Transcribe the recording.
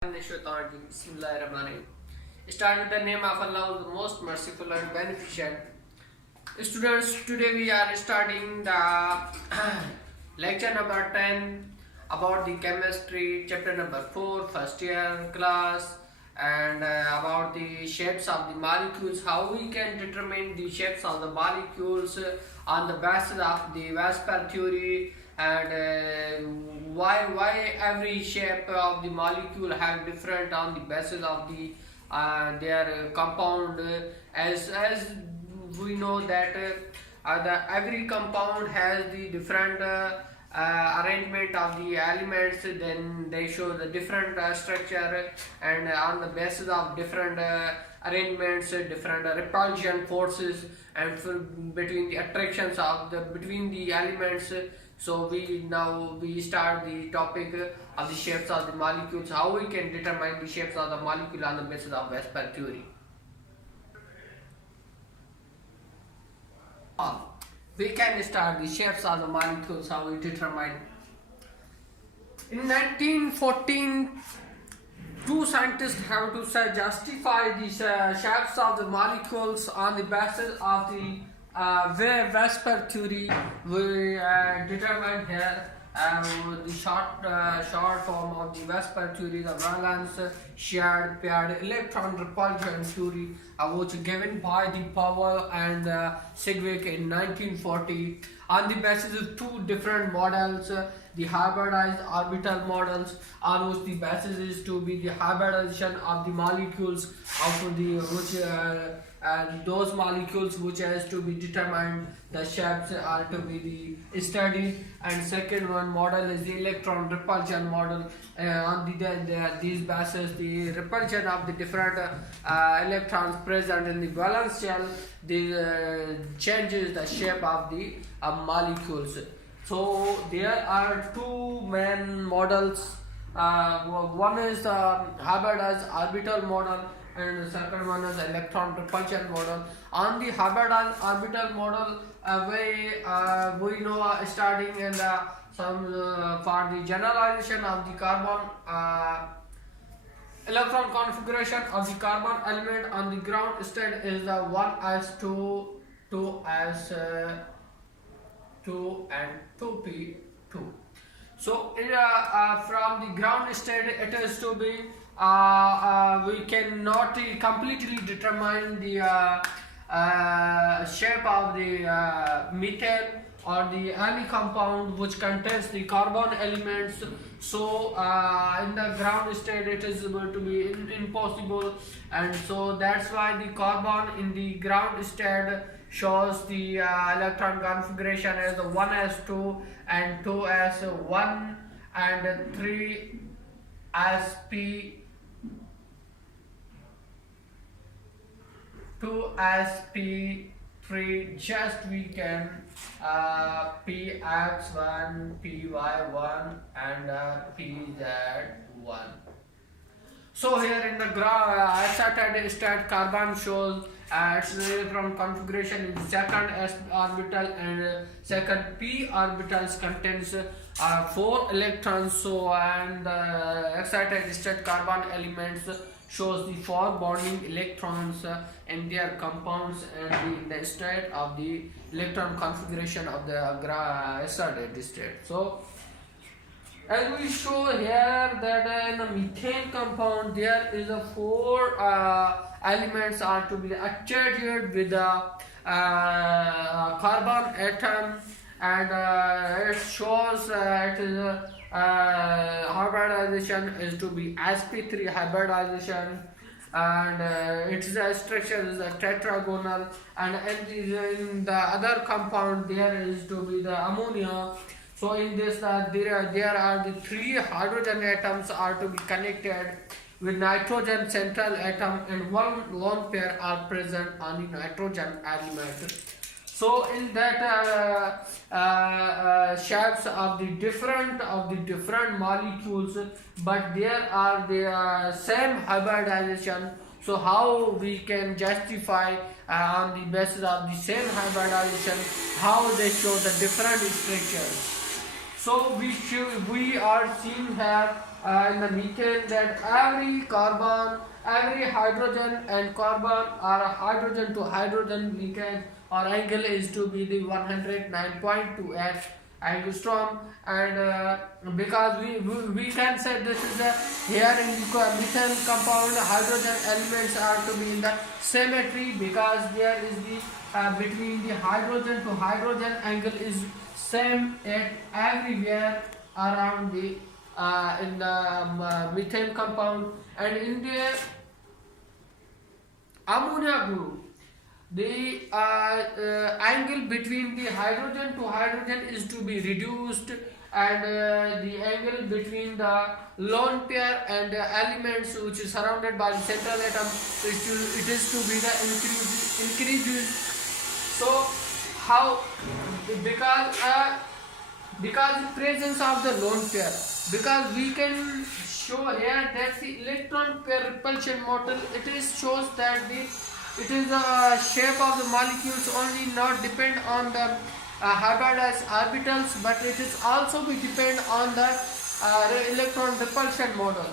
Bismillahirrahmanirrahim. Start with the name of Allah, the most merciful and beneficent. Students, today we are starting the lecture number 10 about the chemistry, chapter number 4, first year class, and about the shapes of the molecules, how we can determine the shapes of the molecules on the basis of the Vesper theory, and why every shape of the molecule have different on the basis of the their compound, as we know that every compound has the different arrangement of the elements, then they show the different structure, and on the basis of different arrangements, different repulsion forces, and between the attractions of the between the elements. So we start the topic of the shapes of the molecules, how we can determine the shapes of the molecule on the basis of Vesper theory. We can start the shapes of the molecules, how we determine. In 1914, two scientists have to justify the shapes of the molecules on the basis of the Vesper theory. We determined here the short form of the Vesper theory, the valence shared paired electron repulsion theory, which given by the Powell and Sedgwick in 1940, on the basis of two different models, the hybridized orbital models, on which the basis is to be the hybridization of the molecules of the those molecules which has to be determined, the shapes are to be the studied. And second one model is the electron repulsion model. On these bases, the repulsion of the different electrons present in the valence shell, changes the shape of the molecules. So there are two main models. One is the hybridized orbital model, and the second one is the electron repulsion model. On the hybridized orbital model, we know starting in the for the generalization of the carbon electron configuration of the carbon element on the ground state is the 1s2, 2s2, and 2p2. So from the ground state, it is to be we cannot completely determine the shape of the methane or the any compound which contains the carbon elements. So in the ground state, it is able to be impossible, and so that's why the carbon in the ground state shows the electron configuration as the 1s2 and 2s1 and 3sp 2sp3, just we can px1, py1 and pz1. So here in the excited state, carbon shows its electron configuration in the second s orbital, and second p orbitals contains 4 electrons. So and the excited state carbon elements shows the 4 bonding electrons in their compounds, and the state of the electron configuration of the excited state. So as we show here that in a methane compound, there is a 4 elements are to be attached with the carbon atom, and it shows it is hybridization is to be sp3 hybridization, and its structure is a tetragonal, and in the other compound there is to be the ammonia. So in this there are the 3 hydrogen atoms are to be connected with nitrogen central atom, and 1 lone pair are present on the nitrogen element. So in that shapes of the different molecules, but there are the same hybridization. So how we can justify on the basis of the same hybridization how they show the different structures? So we are seeing here in the methane, that every hydrogen and carbon or hydrogen to hydrogen linkage or angle is to be the 109.2 at angstrom, and because we can say this is a here in methane compound hydrogen elements are to be in the symmetry, because there is the between the hydrogen to hydrogen angle is same at everywhere around the in the methane compound. And in the ammonia group, the angle between the hydrogen to hydrogen is to be reduced, and the angle between the lone pair and the elements which is surrounded by the central atom, it is to be the increases. So how, because the presence of the lone pair, because we can show here that the electron pair repulsion model, it is shows that the it is the shape of the molecules only not depend on the hybridized orbitals, but it is also be depend on the electron repulsion model.